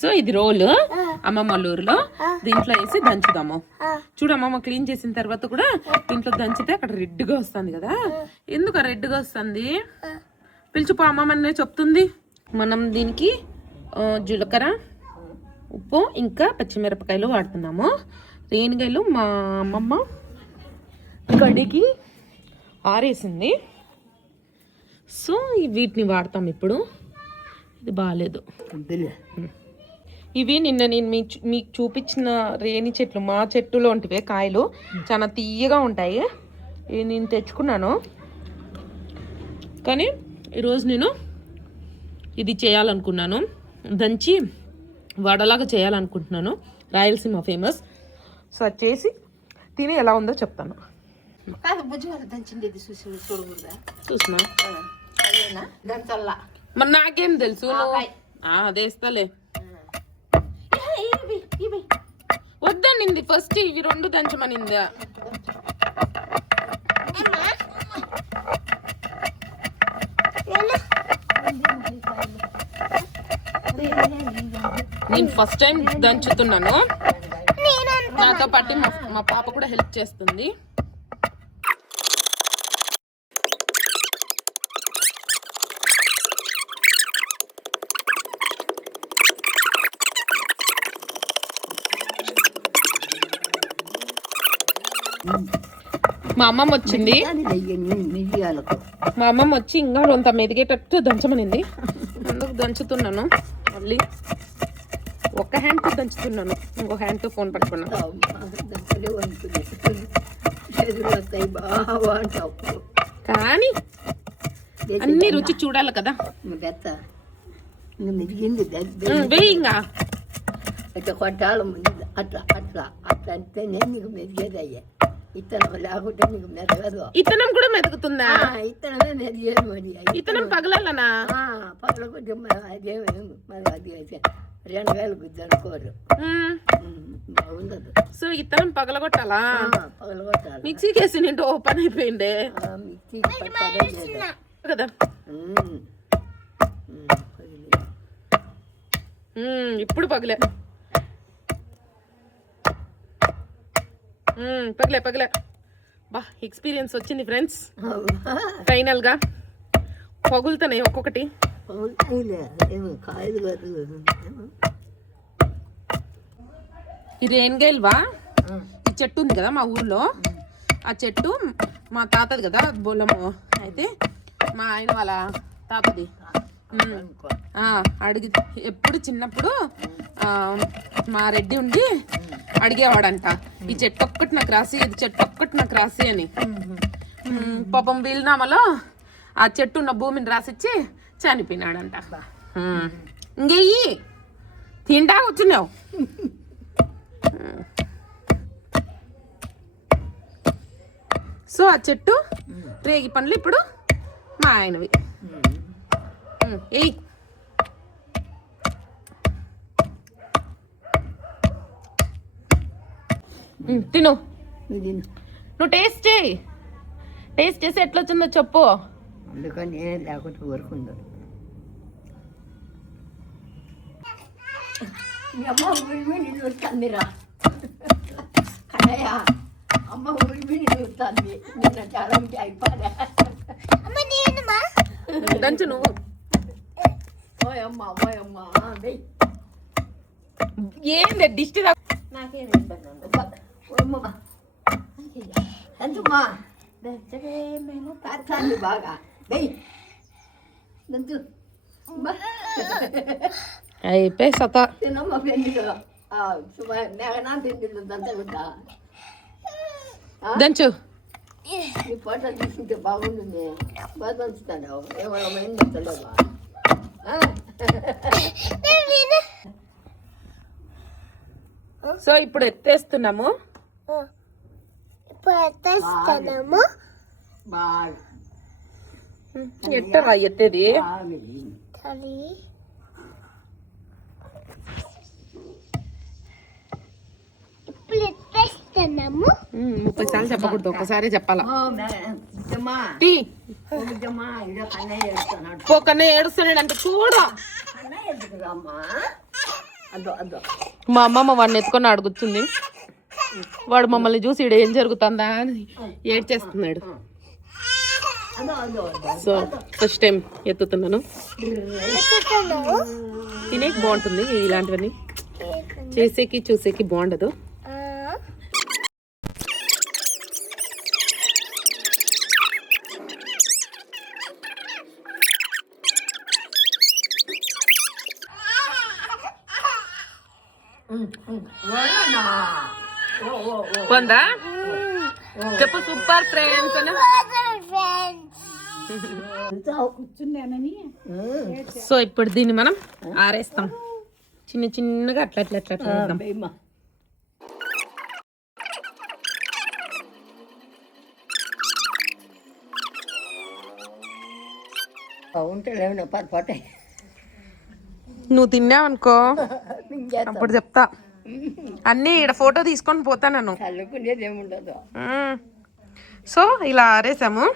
So ఇది role అమ్మమ్మ వాళ్ళ ఊరిలో దీంట్లో వేసి దంచుదాము. చూడమ్మమ్మ క్లీన్ చేసిన తర్వాత కూడా దీంట్లో దంచితే అక్కడ రెడ్గా వస్తుంది కదా. ఎందుకు రెడ్గా వస్తుంది? పిలుచుపో అమ్మమ్మనే చెప్తుంది. మనం దీనికి జీలకర్ర, ఉప్పు ఇంకా పచ్చిమిరపకాయలు వాడుతున్నాము. రేణిగాయలు మా అమ్మమ్మ కడిగి ఆరేసింది. సో వీటిని వాడతాం ఇప్పుడు. ఇది బాగాలేదు. ఇవి నిన్న నేను మీకు చూపించిన రేణి చెట్లు, మా చెట్టులో ఉంటివే కాయలు చాలా తీయగా ఉంటాయి. ఇవి నేను తెచ్చుకున్నాను, కానీ ఈరోజు నేను ఇది చేయాలనుకున్నాను. దంచి వడలాగా చేయాలనుకుంటున్నాను. రాయలసీమ ఫేమస్. సో అది చేసి తిని ఎలా ఉందో చెప్తాను. చూసినా మరి నాకేం తెలుసు, అదేస్తాలే. వద్దనింది ఫస్ట్ ఇవి రెండు దంచమనిందా. నేను ఫస్ట్ టైం దంచుతున్నాను. నాతో పాటు మా పాప కూడా హెల్ప్ చేస్తుంది. మా అమ్మమ్మ వచ్చింది. మా అమ్మమ్మ వచ్చి ఇంకా కొంత మెదిగేటట్టు దంచమనింది. అందుకు దంచుతున్నాను. మళ్ళీ ఒక హ్యాండ్తో దంచుతున్నాను, ఇంకో హ్యాండ్తో ఫోన్ పట్టుకున్నాను. కానీ అన్ని రుచి చూడాలి కదా. వేయి ఇంకా అట్లా కొట్టాలి. అట్లా అట్లా అట్లా అంటే నేను నీకు మెదిగేది అయ్యా. ఇత్తనం లేకుంటే నీకు మెదగదు. ఇత్తనం కూడా మెదుగుతుందా? ఇత్తనమే మెదిగేది. మరి ఇత్తనం పగలనా? పగలకుంటే అదేమి మరి అది రెండు వేలు గుద్దనుకోరు, బాగుండదు. సో ఇత్తనం పగలగొట్టాలా? పగలగొట్టాలి. మిక్సీకి వేసి నింటే ఓ పని అయిపోయింది కదా. ఇప్పుడు పగలే పగలే పగలే. బా ఎక్స్పీరియన్స్ వచ్చింది ఫ్రెండ్స్. ఫైనల్ గా పగులుతున్నాయి ఒక్కొక్కటి. ఇది రేణిగాయలువా? ఈ చెట్టు ఉంది కదా మా ఊర్లో, ఆ చెట్టు మా తాతది కదా బొల్లము. అయితే మా ఆయన వాళ్ళ తాతది. అడిగి ఎప్పుడు చిన్నప్పుడు మా రెడ్డి ఉండి అడిగేవాడంట, ఈ చెట్టు ఒక్కటి నాకు రాసి, ఇది చెట్టు ఒక్కటి నాకు రాసి అని. పాపం వీలునామాలో ఆ చెట్టు ఉన్న భూమిని రాసిచ్చి చనిపోయినాడంట. ఇంకెయ్యి తింటా కూర్చున్నావు. సో ఆ చెట్టు రేగి పండ్లు ఇప్పుడు మా ఆయనవి. ఏయ్ తిను, నువ్వు టేస్ట్ చేయి. టేస్ట్ చేసి ఎట్లా వచ్చిందో చెప్పు. అందుకని నేనే లేకుంటే ఊరుకుందో. అమ్మ ఊరి చూస్తాందిరా కన్నయ్య. అమ్మ ఊరి చూస్తాంది. నిన్న చాలా అయిపోయా. దంచు నువ్వు. ఓయమ్మ ఓయమ్మ ఏంది డిష్ నాకేం ఇబ్బంది ఉండదు. ఎంతమ్మా మేము తాతాన్ని బాగా దంచు అయిపోయి సతా తినమ్మ పెళ్ళిలో మేఘనా తిండి దంచకుండా దంచు. ఈ ఫోటో తీసుకుంటే బాగుంటుంది. బాగా దంచుతాను. ఏమన్నా ఏం దంచలేవా? సో ఇప్పుడు ఎత్తేస్తున్నాము. ఎట్టరా ఎత్తేది? ఎత్తేస్తున్నాము. 30 సార్లు చెప్పకూడదు, ఒకసారి చెప్పాలా. కన్నయ్య ఏడుస్తున్నాడు అంటే చూడ. అదో అదో మా అమ్మమ్మ వాడిని ఎత్తుకొని అడుగుతుంది. వాడు మమ్మల్ని చూసి ఈడ ఏం జరుగుతుందా అని ఏడ్చేస్తున్నాడు. అదో అదో సో ఫస్ట్ టైం ఎత్తుతున్నాను. తినేకి బాగుంటుంది, ఇలాంటివన్నీ చేసేకి చూసేకి బాగుండదు. పొందా చెప్పు సూపర్ ఫ్రెండ్స్ అని. సో ఇప్పుడు దీన్ని మనం ఆరేస్తాం. చిన్న చిన్నగా అట్లా అట్లా అట్లా అట్లా వేద్దాం. ఉంటే లేవు పొరపాటే నువ్వు తిన్నావనుకో అప్పుడు చెప్తా. అన్నీ ఇక్కడ ఫోటో తీసుకొని పోతా నన్ను. చల్లుకునేది ఏముండదు. సో ఇలా ఆరేసాము.